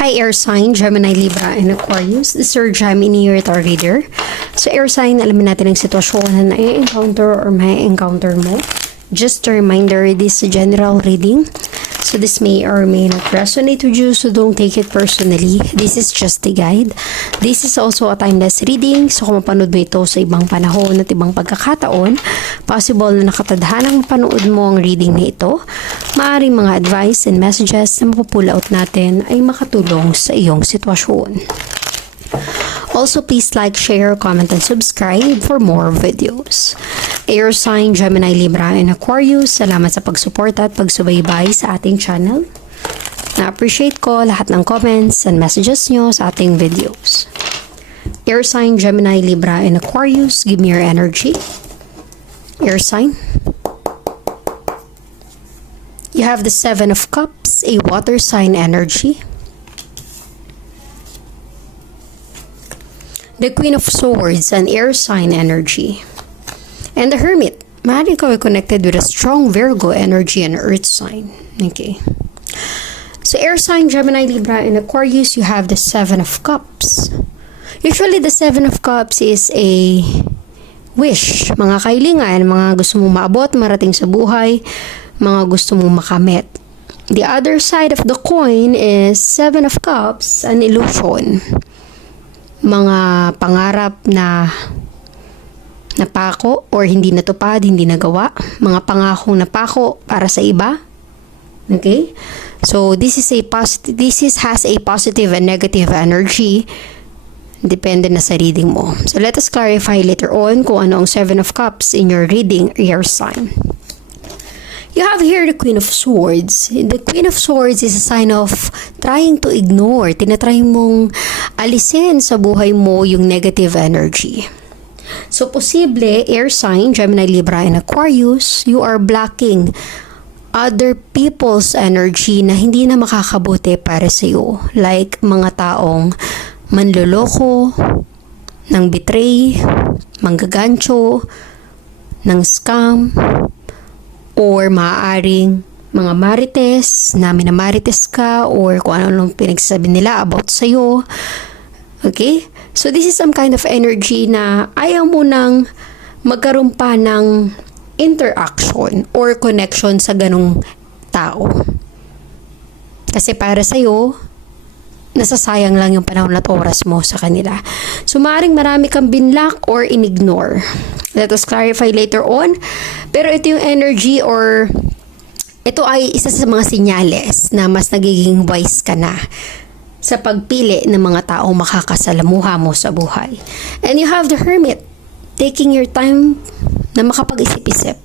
Hi Air Sign, Gemini, Libra, and Aquarius. This is your Gemini Tarot Reader. So Air Sign, alamin natin ang sitwasyon na na-encounter or may encounter mo. Just a reminder, this is a general reading. So this may or may not resonate with you, so don't take it personally. This is just a guide. This is also a timeless reading. So kung mapanood mo ito sa ibang panahon at ibang pagkakataon, possible na nakatadhanang mapanood mo ang reading na ito. Maaaring mga advice and messages na mapupull out natin ay makatulong sa iyong sitwasyon. Also, please like, share, comment, and subscribe for more videos. Air Sign, Gemini, Libra, and Aquarius, salamat sa pagsuporta at pagsubaybay sa ating channel. Na-appreciate ko lahat ng comments and messages nyo sa ating videos. Air Sign, Gemini, Libra, and Aquarius, give me your energy. Air Sign. You have the Seven of Cups, a water sign energy. The Queen of Swords, an air sign energy. And the Hermit. Maaaring ka connected with a strong Virgo energy and earth sign. Okay. So air sign, Gemini, Libra, and Aquarius, you have the Seven of Cups. Usually, the Seven of Cups is a wish. Mga kailingan, mga gusto mong maabot, marating sa buhay, mga gusto mong makamit. The other side of the coin is Seven of Cups, an illusion. Mga pangarap na napako or hindi natupad, hindi nagawa. Mga pangakong napako para sa iba. Okay? So, this has a positive and negative energy. Depende na sa reading mo. So, let us clarify later on kung ano ang Seven of Cups in your reading, your sign. You have here the Queen of Swords. The Queen of Swords is a sign of trying to ignore. Tinatry mong alisin sa buhay mo yung negative energy. So, posible, air sign, Gemini, Libra, and Aquarius, you are blocking other people's energy na hindi na makakabuti para sa iyo. Like, mga taong manloloko, nang betray, manggagancho, ng scam, or maaaring mga marites na minamarites ka or kung ano-anong pinagsasabi nila about sa'yo. Okay? So, this is some kind of energy na ayaw mo nang magkaroon pa ng interaction or connection sa ganong tao. Kasi para sa'yo, nasasayang lang yung panahon at oras mo sa kanila. So, maaaring marami kang binlock or inignore. Let us clarify later on. Pero ito yung energy or ito ay isa sa mga sinyales na mas nagiging wise ka na sa pagpili ng mga taong makakasalamuha mo sa buhay. And you have the Hermit, taking your time na makapag-isip-isip.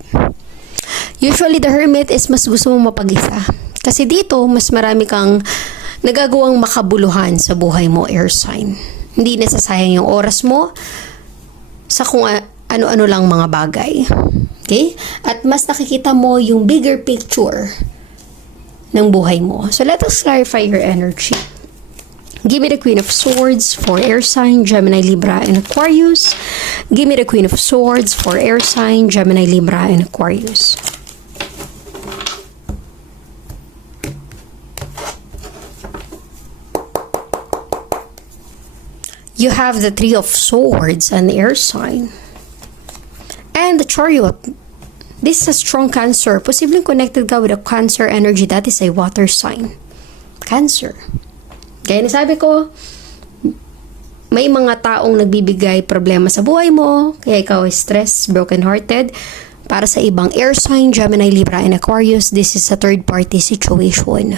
Usually, the Hermit is mas gusto mong mapag-isa. Kasi dito, mas marami kang nagagawang makabuluhan sa buhay mo, air sign. Hindi nasasayang yung oras mo sa kung ano-ano lang mga bagay. Okay? At mas nakikita mo yung bigger picture ng buhay mo. So, let us clarify your energy. Give me the Queen of Swords for air sign, Gemini, Libra, and Aquarius. Give me the Queen of Swords for air sign, Gemini, Libra, and Aquarius. You have the Three of Swords, an air sign. And the Chariot. This is a strong Cancer. Posibleng connected ka with a Cancer energy. That is a water sign. Cancer. Kaya nasabi ko, may mga taong nagbibigay problema sa buhay mo. Kaya ikaw ay stressed, broken-hearted. Para sa ibang air sign, Gemini, Libra, and Aquarius, this is a third-party situation.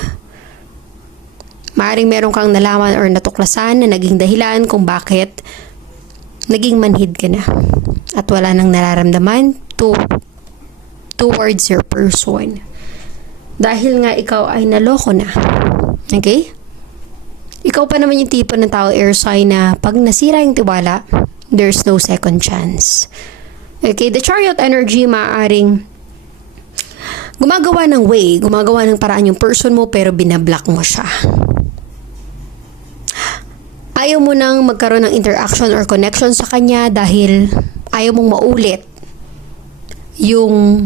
Maaaring meron kang nalaman or natuklasan na naging dahilan kung bakit naging manhid ka na at wala nang nararamdaman towards your person. Dahil nga ikaw ay naloko na. Okay? Ikaw pa naman yung tipo ng tao, air sign, na pag nasira yung tiwala, there's no second chance. Okay? The Chariot energy, maaaring gumagawa ng way, gumagawa ng paraan yung person mo pero binablock mo siya. Ayaw mo nang magkaroon ng interaction or connection sa kanya dahil ayaw mong maulit yung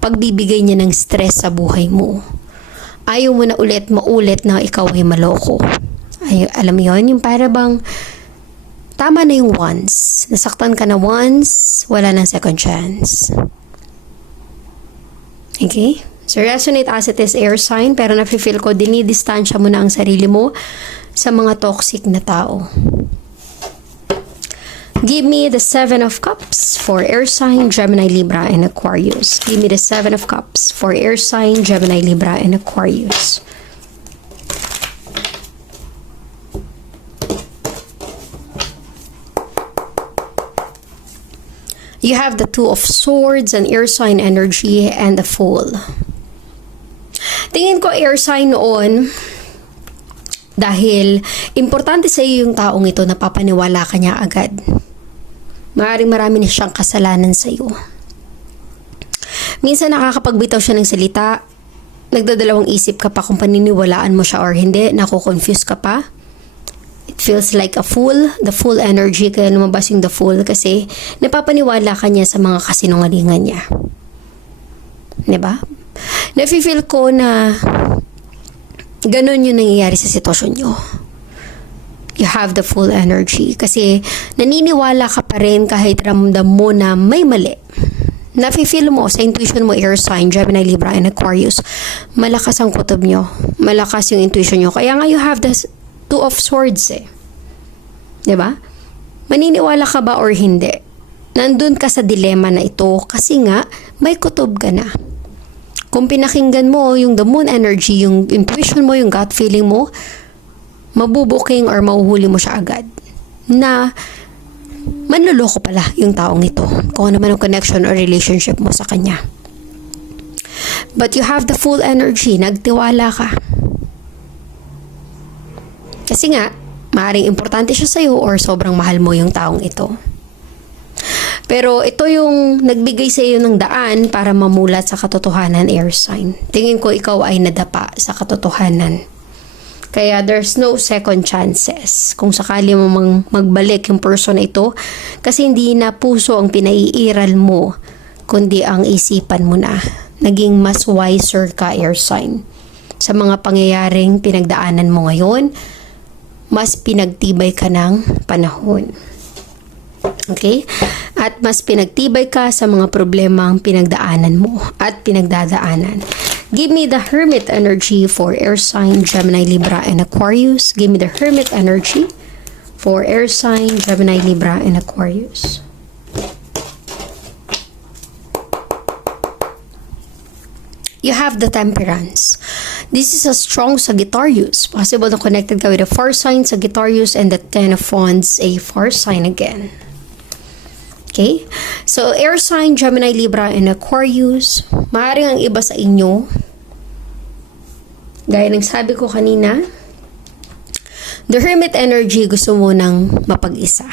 pagbibigay niya ng stress sa buhay mo. Ayaw mo na maulit na ikaw ay maloko. Alam mo yun? Yung para bang tama na yung once. Nasaktan ka na once, wala nang second chance. Okay? So, resonate as it is, air sign, pero nafe-feel ko, dinidistansya mo na ang sarili mo sa mga toxic na tao. Give me the 7 of Cups for air sign, Gemini, Libra, and Aquarius. Give me the 7 of Cups for air sign, Gemini, Libra, and Aquarius. You have the 2 of Swords, an air sign energy, and the Fool. Tingin ko air sign noon, dahil importante sa iyo yung taong ito, napapaniwala ka niya agad. Maaaring marami na siyang kasalanan sa iyo. Minsan nakakapagbitaw siya ng salita, nagdadalawang isip ka pa kung paniniwalaan mo siya or hindi, nakukonfuse ka pa. It feels like a fool, the fool energy, kaya lumabas yung the fool kasi napapaniwala ka niya sa mga kasinungalingan niya. Diba? Nafe-feel ko na ganun yung nangyayari sa sitwasyon nyo. You have the full energy kasi naniniwala ka pa rin kahit ramdam mo na may mali. Nafe-feel mo sa intuition mo, air sign, Gemini, Libra, and Aquarius. Malakas ang kutob nyo. Malakas yung intuition nyo. Kaya nga you have the 2 of Swords eh. Diba? Maniniwala ka ba or hindi? Nandun ka sa dilema na ito kasi nga may kutob ka na. Kung pinakinggan mo yung the moon energy, yung intuition mo, yung gut feeling mo, mabubuking or mahuhuli mo siya agad na manloloko pala yung taong ito kung ano man ang connection or relationship mo sa kanya. But you have the full energy, nagtiwala ka. Kasi nga, maaaring importante siya sa'yo or sobrang mahal mo yung taong ito. Pero ito yung nagbigay sa iyo ng daan para mamulat sa katotohanan, air sign. Tingin ko ikaw ay nadapa sa katotohanan. Kaya there's no second chances kung sakali mo magbalik yung person na ito kasi hindi na puso ang pinaiiral mo kundi ang isipan mo na. Naging mas wiser ka, air sign. Sa mga pangyayaring pinagdaanan mo ngayon, mas pinagtibay ka ng panahon. Okay? At mas pinagtibay ka sa mga problemang pinagdaanan mo at pinagdadaanan. Give me the Hermit energy for air sign, Gemini, Libra, and Aquarius. Give me the Hermit energy for air sign, Gemini, Libra, and Aquarius. You have the Temperance. This is a strong Sagittarius. Possible na connected ka with a 4 sign Sagittarius and the 10 of Wands, a 4 sign again. Okay? So, air sign, Gemini, Libra, and Aquarius. Maaaring ang iba sa inyo, gaya ng sabi ko kanina, the Hermit energy gusto mo nang mapag-isa.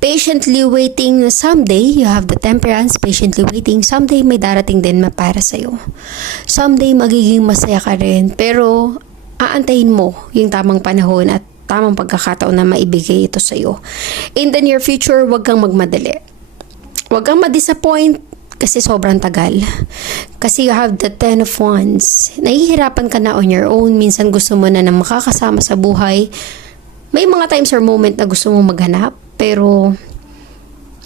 Patiently waiting na someday, you have the Temperance, patiently waiting, someday may darating din para sa'yo. Someday magiging masaya ka rin, pero aantayin mo yung tamang panahon at tamang pagkakataon na maibigay ito sa'yo. In the near future, huwag kang magmadali. Huwag kang ma-disappoint kasi sobrang tagal. Kasi you have the 10 of Wands. Nahihirapan ka na on your own. Minsan gusto mo na makakasama sa buhay. May mga times or moment na gusto mo maghanap, pero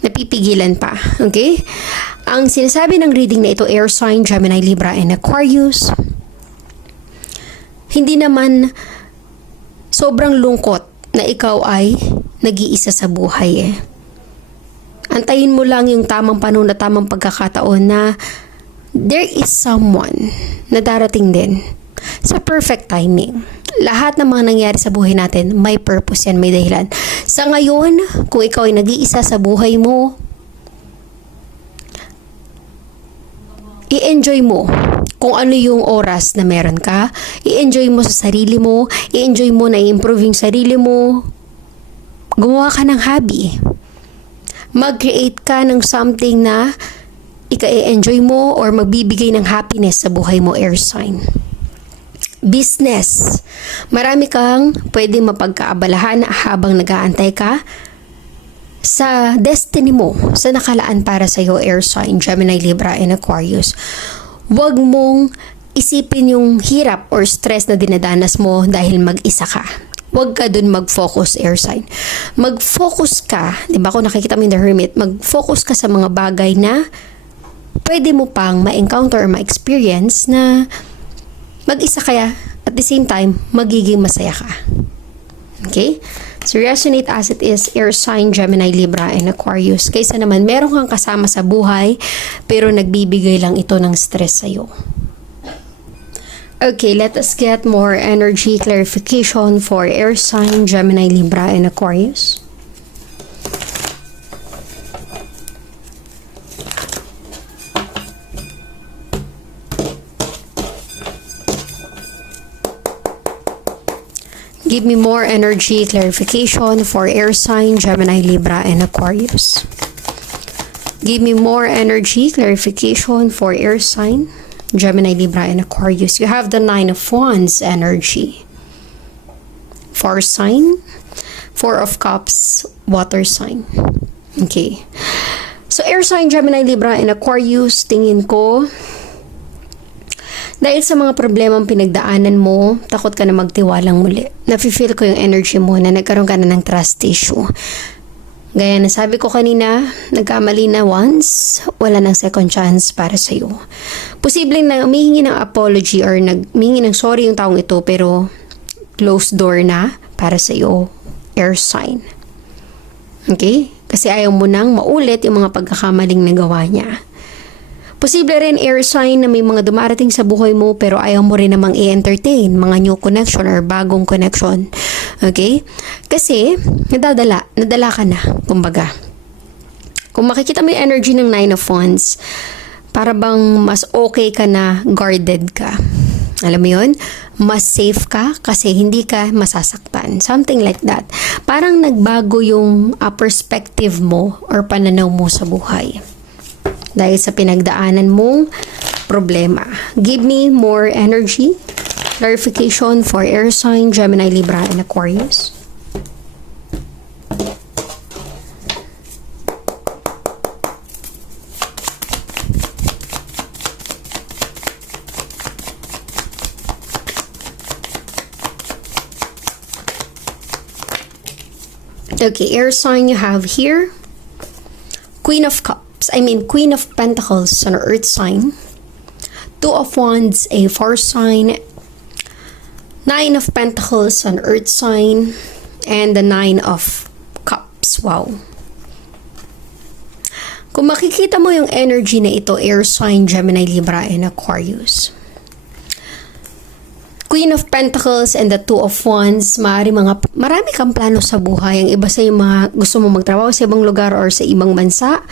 napipigilan pa. Okay? Ang sinasabi ng reading na ito, air sign, Gemini, Libra, and Aquarius, hindi naman sobrang lungkot na ikaw ay nag-iisa sa buhay eh. Antayin mo lang yung tamang panahon na tamang pagkakataon na there is someone na darating din sa perfect timing. Lahat ng mga nangyari sa buhay natin, may purpose yan, may dahilan. Sa ngayon, kung ikaw ay nag-iisa sa buhay mo, i-enjoy mo kung ano yung oras na meron ka. I-enjoy mo sa sarili mo. I-enjoy mo na i-improve yung sarili mo. Gumawa ka ng hobby. Mag-create ka ng something na ika-enjoy mo or magbibigay ng happiness sa buhay mo, air sign. Business. Marami kang pwedeng mapagkaabalahan habang nag-aantay ka sa destiny mo, sa nakalaan para sa iyo, air sign, Gemini, Libra, and Aquarius. Huwag mong isipin yung hirap or stress na dinadanas mo dahil mag-isa ka. Huwag ka dun mag-focus, air sign. Mag-focus ka, di ba kung nakikita mo yung The Hermit, mag-focus ka sa mga bagay na pwede mo pang ma-encounter or ma-experience na mag-isa kaya at the same time, magiging masaya ka. Okay? So, resonate as it is, air sign, Gemini, Libra, and Aquarius. Kaysa naman, meron kang kasama sa buhay, pero nagbibigay lang ito ng stress sa'yo. Okay, let us get more energy clarification for air sign, Gemini, Libra, and Aquarius. Give me more energy clarification for air sign, Gemini, Libra, and Aquarius. Give me more energy clarification for air sign, Gemini, Libra, and Aquarius. You have the Nine of Wands energy. Fire sign, Four of Cups, water sign. Okay. So, air sign, Gemini, Libra, and Aquarius, tingin ko, dahil sa mga problemang pinagdaanan mo, takot ka na magtiwalang muli. Nafe-feel ko yung energy mo na nagkaroon ka na ng trust issue. Gaya na sabi ko kanina, nagkamali na once, wala nang second chance para sa'yo. Posibleng na umihingi ng apology or nagmingi ng sorry yung taong ito pero closed door na para sa'yo, air sign. Okay? Kasi ayaw mo nang maulit yung mga pagkakamaling nagawa niya. Posible rin air sign na may mga dumarating sa buhay mo pero ayaw mo rin namang i-entertain mga new connection or bagong connection. Okay? Kasi nadala ka na, kumbaga. Kung makikita mo yung energy ng Nine of Wands, para bang mas okay ka na, guarded ka. Alam mo yun? Mas safe ka kasi hindi ka masasaktan. Something like that. Parang nagbago yung perspective mo or pananaw mo sa buhay. Dahil sa pinagdaanan mong problema. Give me more energy. Clarification for air sign, Gemini, Libra, and Aquarius. Okay, air sign you have here. Queen of Pentacles, an earth sign. Two of Wands, a fire sign. Nine of Pentacles, an earth sign. And the Nine of Cups. Wow. Kung makikita mo yung energy na ito, air sign, Gemini, Libra, and Aquarius. Queen of Pentacles and the Two of Wands, marami kang plano sa buhay. Ang iba sa yung mga gusto mo magtrabaho sa ibang lugar or sa ibang bansa.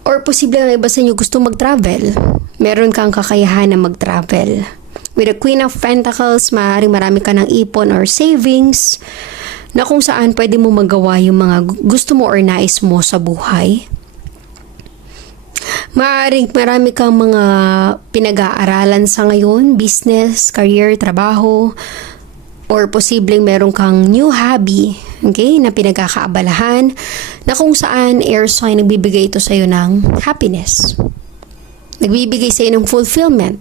Or posible ang iba sa inyo gusto mag-travel. Meron kang kakayahan na mag-travel. With the Queen of Pentacles, marami ka ng ipon or savings na kung saan pwede mo magawa yung mga gusto mo or nais mo sa buhay. Marami kang mga pinag-aaralan sa ngayon, business, career, trabaho, or posibleng meron kang new hobby, okay, na pinagkakaabalahan, na kung saan air sign nagbibigay ito sa'yo ng happiness. Nagbibigay sa'yo ng fulfillment.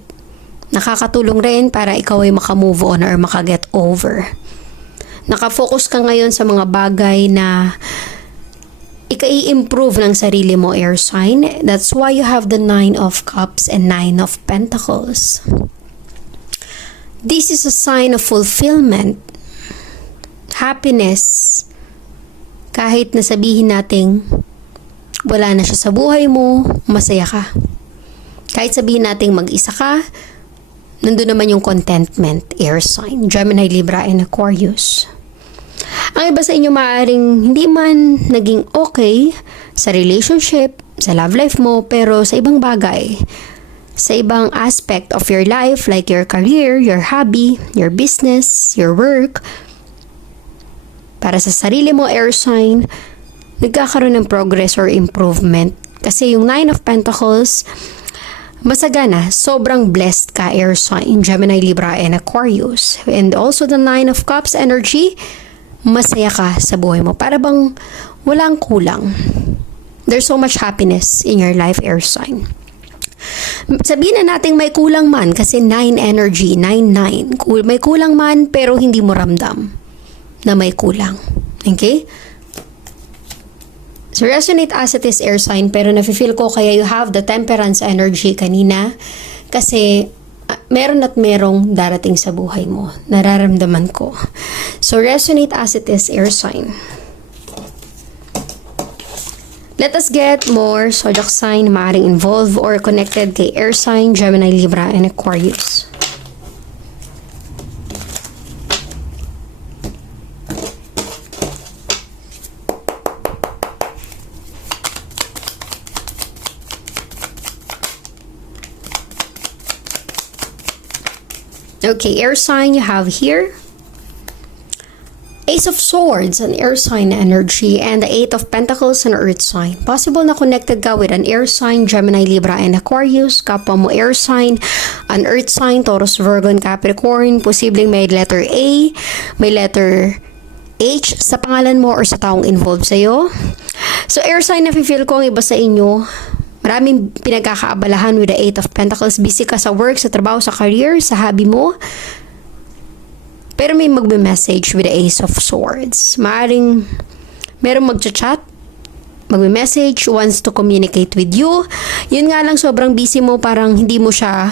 Nakakatulong rin para ikaw ay makamove on or makaget over. Nakafocus ka ngayon sa mga bagay na i-improve ng sarili mo, air sign. That's why you have the Nine of Cups and Nine of Pentacles. This is a sign of fulfillment, happiness. Kahit na sabihin nating wala na siya sa buhay mo, masaya ka. Kahit sabihin nating mag-isa ka, nandun naman yung contentment, air sign, Gemini, Libra, and Aquarius. Ang iba sa inyo maaaring hindi man naging okay sa relationship, sa love life mo, pero sa ibang bagay, sa ibang aspect of your life like your career, your hobby, your business, your work, para sa sarili mo, air sign, nagkakaroon ng progress or improvement. Kasi yung Nine of Pentacles, masagana, sobrang blessed ka, air sign, Gemini, Libra, and Aquarius. And also the Nine of Cups energy, masaya ka sa buhay mo. Para bang walang kulang. There's so much happiness in your life, air sign. Sabihin na natin may kulang man kasi 9 energy, 9-9. May kulang man pero hindi mo ramdam na may kulang. Okay? So, resonate as it is air sign pero nafe-feel ko kaya you have the temperance energy kanina kasi meron at merong darating sa buhay mo. Nararamdaman ko. So, resonate as it is air sign. Let us get more zodiac sign na maaaring involved or connected kay air sign, Gemini, Libra, and Aquarius. Okay, air sign you have here. Ace of Swords, an air sign energy, and the Eight of Pentacles, an earth sign. Possible na connected ka with an air sign, Gemini, Libra, and Aquarius. Kapwa mo air sign, an earth sign, Taurus, Virgo, and Capricorn. Posibleng may letter A, may letter H sa pangalan mo or sa taong involved sa'yo. So, air sign na feel ko ang iba sa inyo. Maraming pinagkakaabalahan with the Eight of Pentacles. Busy ka sa work, sa trabaho, sa career, sa hobby mo. Pero may magme-message with the Ace of Swords. Maaring merong magchat-chat, magme-message, wants to communicate with you. Yun nga lang, sobrang busy mo, parang hindi mo siya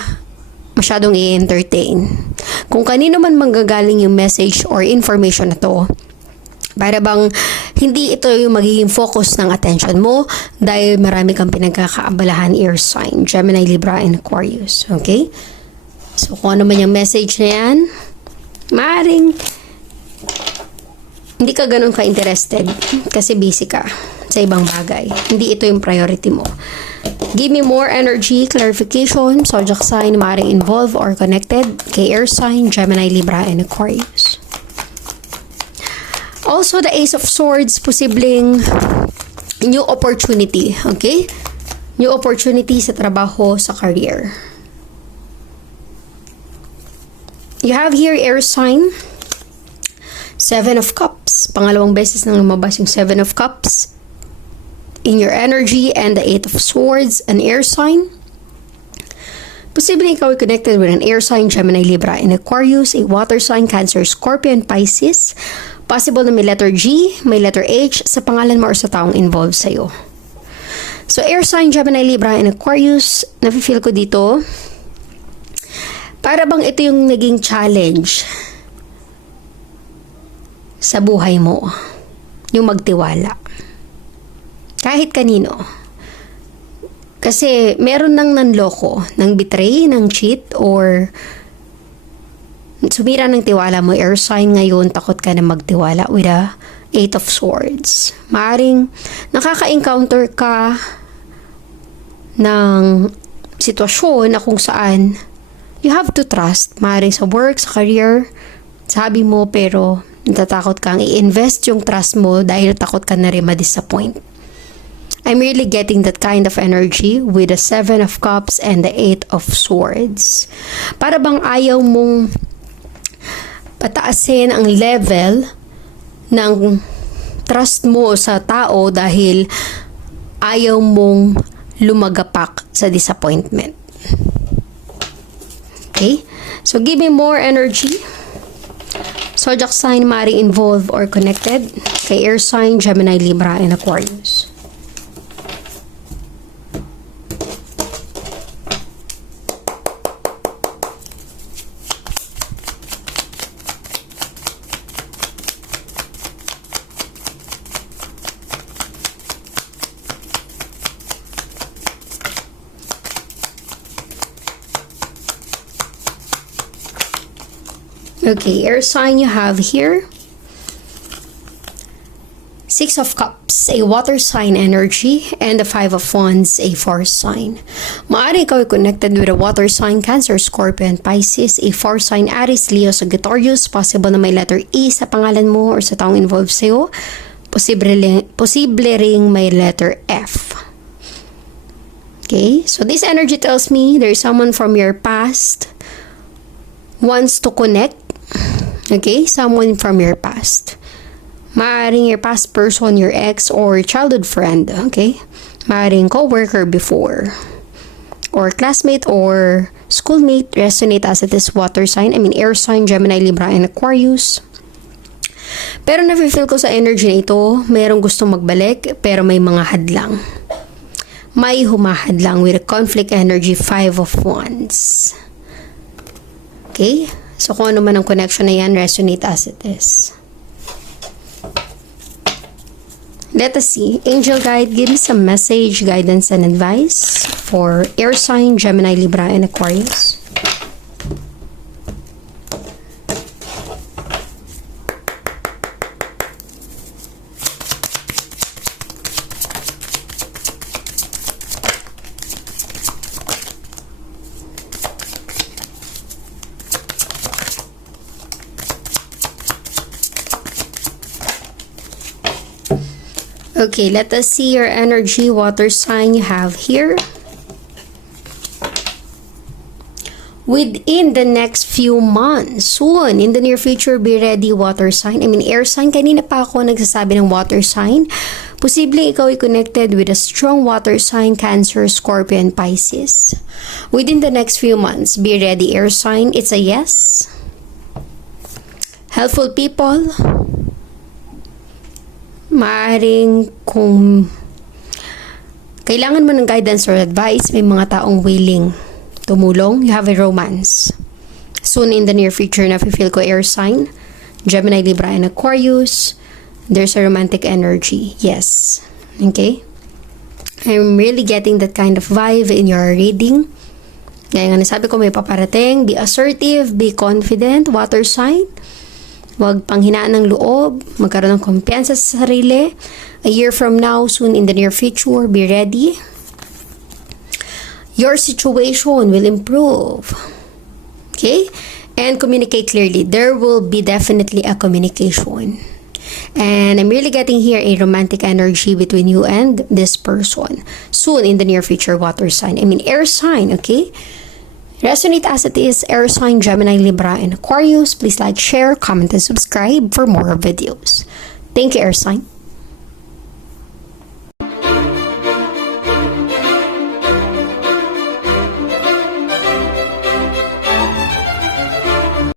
masyadong i-entertain. Kung kanino man manggagaling yung message or information na to, para bang hindi ito yung magiging focus ng attention mo dahil marami kang pinagkakaabalahan air sign, Gemini, Libra, and Aquarius. Okay? So, kung ano man yung message na yan, maaring hindi ka ganun ka-interested kasi busy ka sa ibang bagay. Hindi ito yung priority mo. Give me more energy, clarification, zodiac sign maaring involved or connected kay air sign, Gemini, Libra, and Aquarius. Also, the Ace of Swords, posibleng new opportunity, okay? New opportunity sa trabaho, sa career. You have here air sign, Seven of Cups. Pangalawang beses nang lumabas yung Seven of Cups in your energy, and the Eight of Swords, an air sign. Posibleng ikaw ay connected with an air sign, Gemini, Libra, and Aquarius, a water sign, Cancer, Scorpio, and Pisces. Possible na may letter G, may letter H sa pangalan mo or sa taong involved sa'yo. So, air sign, Gemini, Libra, and Aquarius, nafe-feel ko dito, para bang ito yung naging challenge sa buhay mo. Yung magtiwala. Kahit kanino. Kasi meron nang nanloko, nang betray, nang cheat, or sumira ng tiwala mo, air sign ngayon, takot ka na magtiwala with a Eight of Swords. Maaring nakaka-encounter ka ng sitwasyon na kung saan you have to trust. Maaring sa work, sa career, sabi mo pero natatakot kang i-invest yung trust mo dahil takot ka na rin ma-disappoint. I'm really getting that kind of energy with the Seven of Cups and the Eight of Swords. Para bang ayaw mong pataasin ang level ng trust mo sa tao dahil ayaw mong lumagapak sa disappointment. Okay? So, give me more energy. Zodiac sign maaring involved or connected kay air sign, Gemini, Libra, and Aquarius. Okay, air sign you have here. Six of Cups, a water sign energy, and the Five of Wands, a fire sign. Maaari ikaw ay connected with a water sign, Cancer, Scorpio, and Pisces, a fire sign, Aries, Leo, Sagittarius. Possible na may letter E sa pangalan mo or sa taong involved sa'yo. Posible ring may letter F. Okay, so this energy tells me there's someone from your past wants to connect. Okay, someone from your past. Maaring your past person, your ex, or childhood friend. Okay, maaring co-worker before. or classmate or schoolmate resonate as it is water sign. I mean air sign, Gemini, Libra, and Aquarius. Pero nafe-feel ko sa energy na ito, mayroong gustong magbalik pero may mga hadlang. May humahadlang with a conflict energy, 5 of Wands. Okay? So kung ano man ang connection na yan, resonate as it is. Let us see. Angel guide, give me some message, guidance, and advice for air sign, Gemini, Libra, and Aquarius. Okay, let us see your energy, water sign you have here. Within the next few months, soon, in the near future, be ready, water sign. I mean, air sign. Kanina pa ako nagsasabi ng water sign. Posibleng ikaw ay connected with a strong water sign, Cancer, Scorpio, and Pisces. Within the next few months, be ready, air sign. It's a yes. Helpful people. Maaring kung kailangan mo ng guidance or advice, may mga taong willing tumulong. You have a romance. Soon in the near future, na-feel ko air sign, Gemini, Libra, and Aquarius. There's a romantic energy. Yes. Okay? I'm really getting that kind of vibe in your reading. Gaya nga nasabi ko, may paparating. Be assertive, be confident, water sign. Huwag panghinaan ng loob, magkaroon ng kumpiyansa sa sarili. A year from now, soon in the near future, be ready. Your situation will improve. Okay? And communicate clearly. There will be definitely a communication. And I'm really getting here a romantic energy between you and this person. Soon in the near future, water sign. I mean, air sign, okay? Resonate as it is, air sign, Gemini, Libra, and Aquarius. Please like, share, comment, and subscribe for more videos. Thank you, air sign.